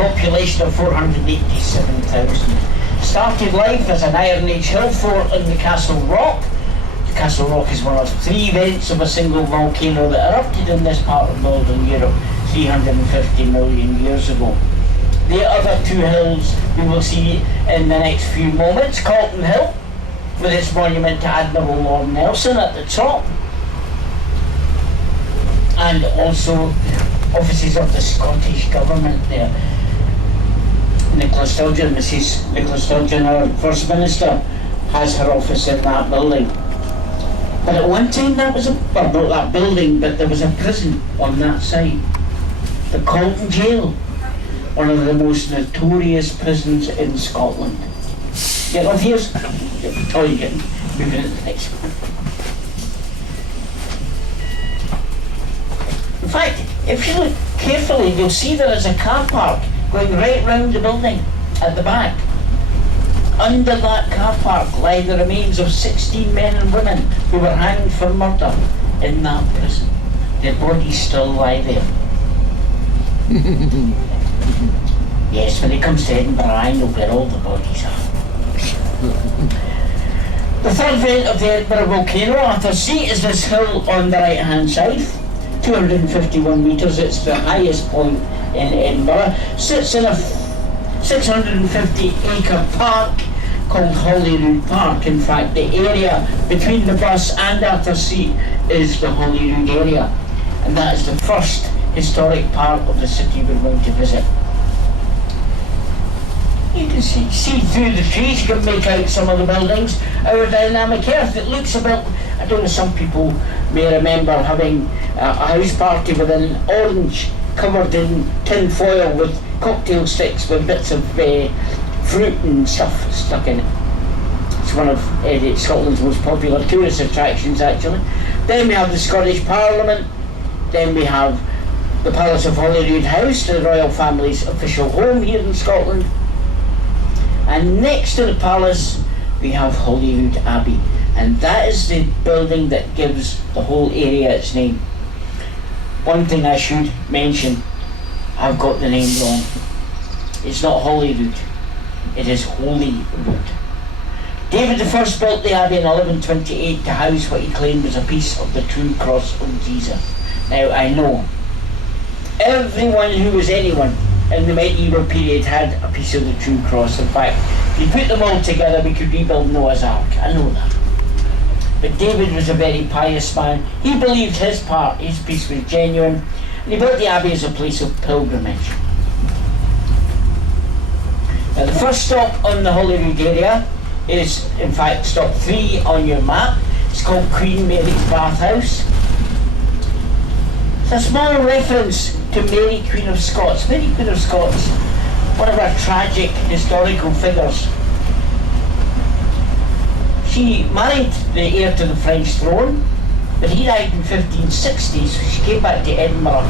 population of 487,000. Started life as an Iron Age hill fort on the Castle Rock. The Castle Rock is one of 3 vents of a single volcano that erupted in this part of Northern Europe 350 million years ago. The other 2 hills we will see in the next few moments. Calton Hill, with its monument to Admiral Lord Nelson at the top, and also offices of the Scottish Government there. Nicola Sturgeon, Mrs. Nicola Sturgeon, our First Minister, has her office in that building. But at one time that was not that building, but there was a prison on that site. The Calton Jail, one of the most notorious prisons in Scotland. Get on here. Oh, you get moving to the next one. In fact, if you look carefully, you'll see there is a car park going right round the building at the back. Under that car park lie the remains of 16 men and women who were hanged for murder in that prison. Their bodies still lie there. Yes, when it comes to Edinburgh, I know where all the bodies are. The third vent of the Edinburgh volcano, Arthur's Seat, is this hill on the right hand side. 251 metres, it's the highest point in Edinburgh. Sits in a 650-acre park called Holyrood Park. In fact, the area between the bus and Arthur's Seat is the Holyrood area, and that is the first historic part of the city we're going to visit. You can see through the trees, you can make out some of the buildings. Our dynamic earth, it looks about, I don't know, some people may remember having a house party with an orange covered in tin foil with cocktail sticks with bits of fruit and stuff stuck in it. It's one of Scotland's most popular tourist attractions, actually. Then we have the Scottish Parliament. Then we have the Palace of Holyrood House, the royal family's official home here in Scotland. And next to the palace we have Holyrood Abbey, and that is the building that gives the whole area its name. One thing I should mention, I've got the name wrong. It's not Holyrood, it is Holyrood. David I built the abbey in 1128 to house what he claimed was a piece of the true cross of Jesus. Now I know everyone who was anyone in the medieval period had a piece of the true cross. In fact, if you put them all together, we could rebuild Noah's Ark. I know that. But David was a very pious man. He believed his piece was genuine, and he built the abbey as a place of pilgrimage. Now, the first stop on the Holyrood area is, in fact, stop 3 on your map. It's called Queen Mary's Bathhouse. It's a small reference to Mary, Queen of Scots. Mary, Queen of Scots, one of our tragic historical figures. She married the heir to the French throne, but he died in 1560, so she came back to Edinburgh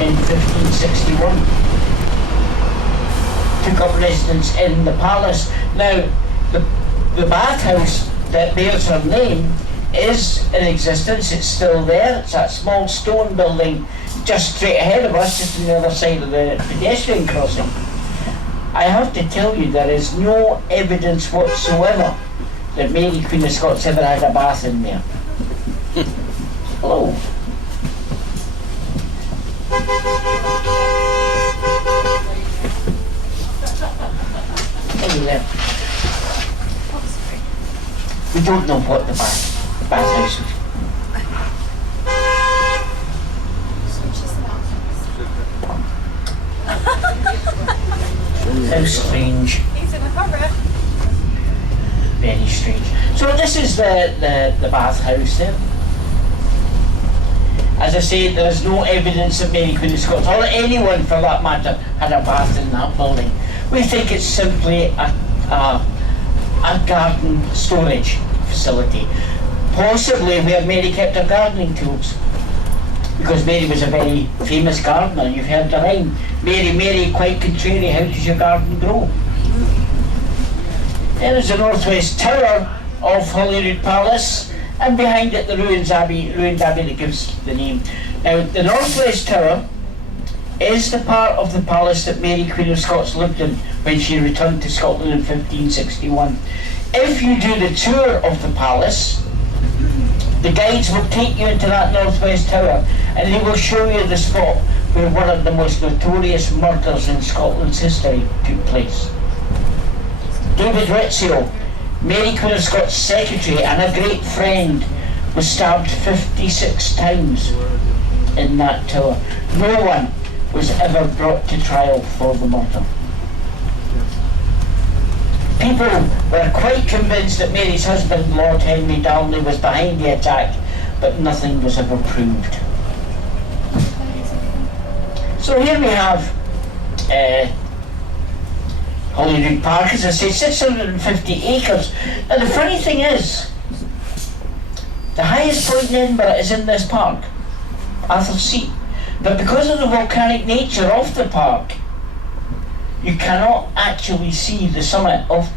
in 1561. Took up residence in the palace. Now, the bathhouse that bears her name is in existence. It's still there. It's that small stone building just straight ahead of us, just on the other side of the pedestrian crossing. I have to tell you, there is no evidence whatsoever that Mary, Queen of Scots, ever had a bath in there. Hello. Hello there. We don't know what the bathhouse is. How strange. He's in a hurry. Very strange. So this is the bathhouse there. As I say, there is no evidence that Mary, Queen of Scots, or anyone for that matter, had a bath in that building. We think it's simply a garden storage facility. Possibly where Mary kept her gardening tools. Because Mary was a very famous gardener. You've heard the rhyme, Mary, Mary, quite contrary, how does your garden grow? There is the northwest tower of Holyrood Palace, and behind it the ruined abbey that gives the name. Now, the northwest tower is the part of the palace that Mary Queen of Scots lived in when she returned to Scotland in 1561. If you do the tour of the palace, the guides will take you into that northwest tower and they will show you the spot where one of the most notorious murders in Scotland's history took place. David Rizzio, Mary Queen of Scots' secretary and a great friend, was stabbed 56 times in that tower. No one was ever brought to trial for the murder. People were quite convinced that Mary's husband, Lord Henry Darnley, was behind the attack, but nothing was ever proved. So here we have Holyrood Park, as I say, 650 acres. And the funny thing is, the highest point in Edinburgh is in this park, Arthur's Seat. But because of the volcanic nature of the park, you cannot actually see the summit of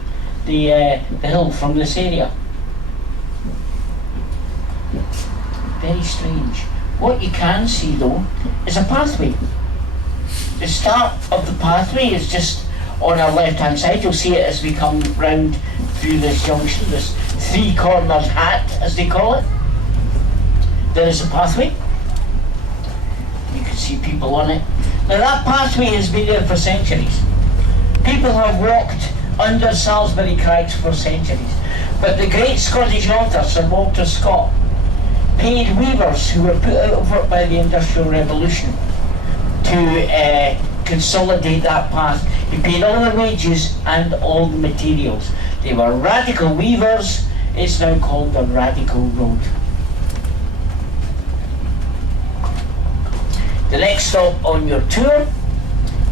the hill from this area. Very strange. What you can see though is a pathway. The start of the pathway is just on our left hand side. You'll see it as we come round through this junction, this three-cornered hat as they call it. There is a pathway. You can see people on it. Now that pathway has been there for centuries. People have walked under Salisbury Crags for centuries. But the great Scottish author, Sir Walter Scott, paid weavers who were put out of work by the Industrial Revolution to consolidate that path. He paid all the wages and all the materials. They were radical weavers. It's now called the Radical Road. The next stop on your tour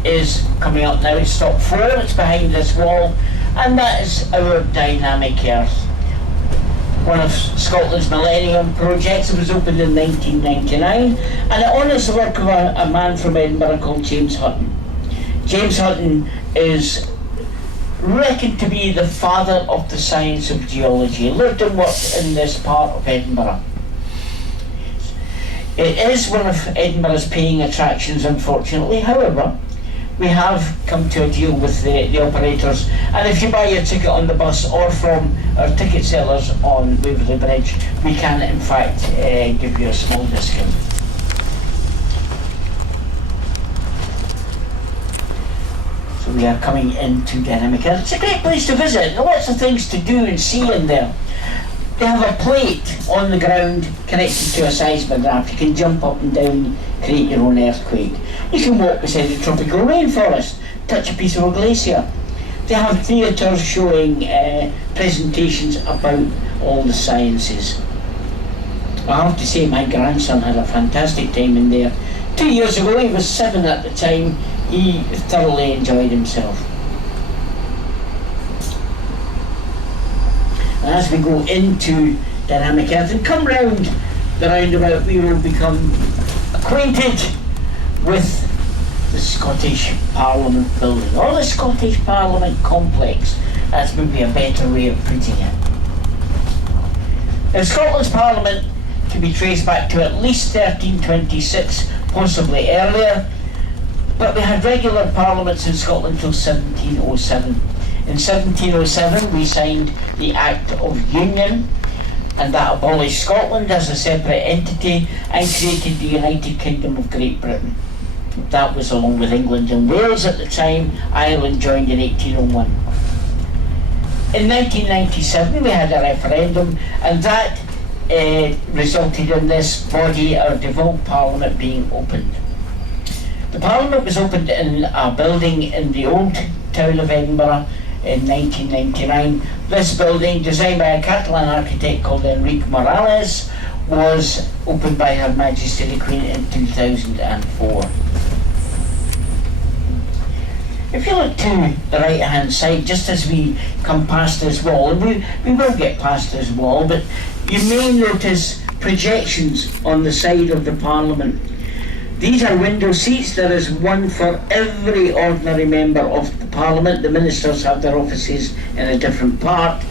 is coming up now. It's stop 4, it's behind this wall, and that is our Dynamic Earth, one of Scotland's Millennium projects. It was opened in 1999, and it honours the work of a man from Edinburgh called James Hutton. James Hutton is reckoned to be the father of the science of geology. He lived and worked in this part of Edinburgh. It is one of Edinburgh's paying attractions, unfortunately. However, we have come to a deal with the operators, and if you buy your ticket on the bus or from our ticket sellers on Waverley Bridge, we can in fact give you a small discount. So we are coming into Dynamic Earth. It's a great place to visit. There are lots of things to do and see in there. They have a plate on the ground connected to a seismograph. You can jump up and down, create your own earthquake. You can walk beside the tropical rainforest, touch a piece of a glacier. They have theatres showing presentations about all the sciences. I have to say my grandson had a fantastic time in there. 2 years ago, he was 7 at the time, he thoroughly enjoyed himself. As we go into Dynamic Earth and come round the roundabout, we will become acquainted with the Scottish Parliament building, or the Scottish Parliament complex. That's maybe a better way of putting it. Now, Scotland's Parliament can be traced back to at least 1326, possibly earlier, but we had regular parliaments in Scotland until 1707. In 1707 we signed the Act of Union, and that abolished Scotland as a separate entity and created the United Kingdom of Great Britain. That was along with England and Wales at the time. Ireland joined in 1801. In 1997 we had a referendum, and that resulted in this body, our devolved Parliament, being opened. The Parliament was opened in a building in the old town of Edinburgh in 1999. This building, designed by a Catalan architect called Enrique Morales, was opened by Her Majesty the Queen in 2004. If you look to the right hand side, just as we come past this wall, and we will get past this wall, but you may notice projections on the side of the Parliament. These are window seats. There is one for every ordinary member of the Parliament. The ministers have their offices in a different part,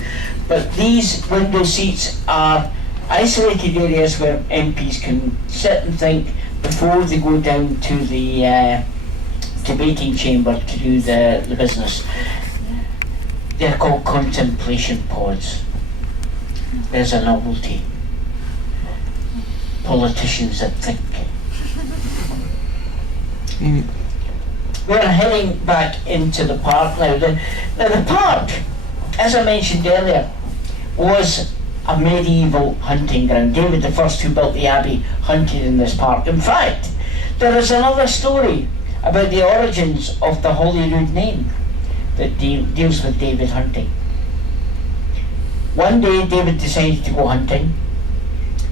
but these window seats are isolated areas where MPs can sit and think. before they go down to the debating chamber to do the business. They're called contemplation pods. There's a novelty. Politicians that think. We're heading back into the park now. The park, as I mentioned earlier, was a medieval hunting ground. David the First, who built the abbey, hunted in this park. In fact, there is another story about the origins of the Holyrood name that deals with David hunting. One day David decided to go hunting.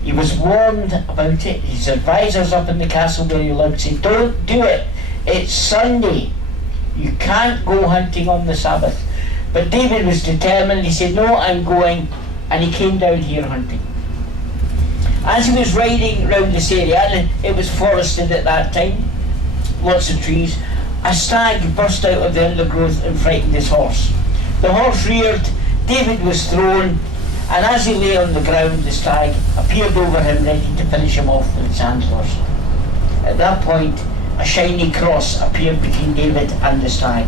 He was warned about it. His advisors up in the castle where he lived said, "Don't do it. It's Sunday. You can't go hunting on the Sabbath." But David was determined. He said, "No, I'm going." And he came down here hunting. As he was riding round this area, and it was forested at that time, lots of trees, a stag burst out of the undergrowth and frightened his horse. The horse reared, David was thrown, and as he lay on the ground, the stag appeared over him, ready to finish him off with its antlers. At that point, a shiny cross appeared between David and the stag.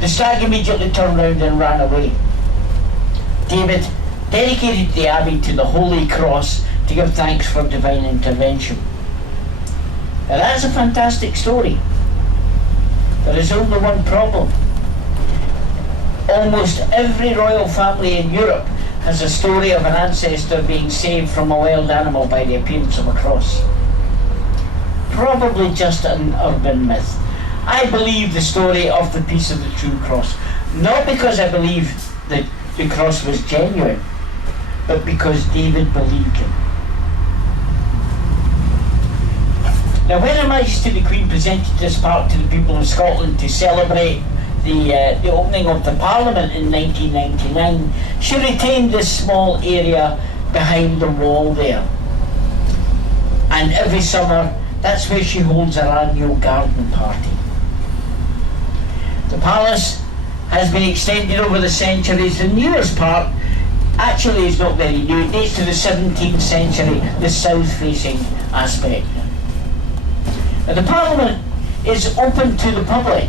The stag immediately turned round and ran away. David dedicated the abbey to the Holy Cross to give thanks for divine intervention. Now that's a fantastic story. There is only one problem. Almost every royal family in Europe has a story of an ancestor being saved from a wild animal by the appearance of a cross. Probably just an urban myth. I believe the story of the Peace of the True Cross, not because I believe that the cross was genuine, but because David believed him. Now, when Her Majesty the Queen presented this park to the people of Scotland to celebrate the opening of the Parliament in 1999, she retained this small area behind the wall there. And every summer, that's where she holds her annual garden party. The palace has been extended over the centuries. The newest part actually is not very new. It dates to the 17th century, the south-facing aspect. Now, the Parliament is open to the public.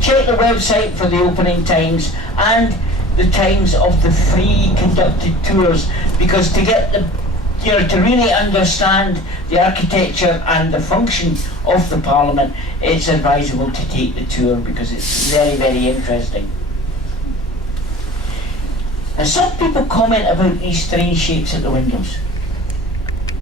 Check the website for the opening times and the times of the free conducted tours, because to get to really understand the architecture and the function of the Parliament, it's advisable to take the tour because it's very, very interesting. Now, some people comment about these strange shapes at the windows.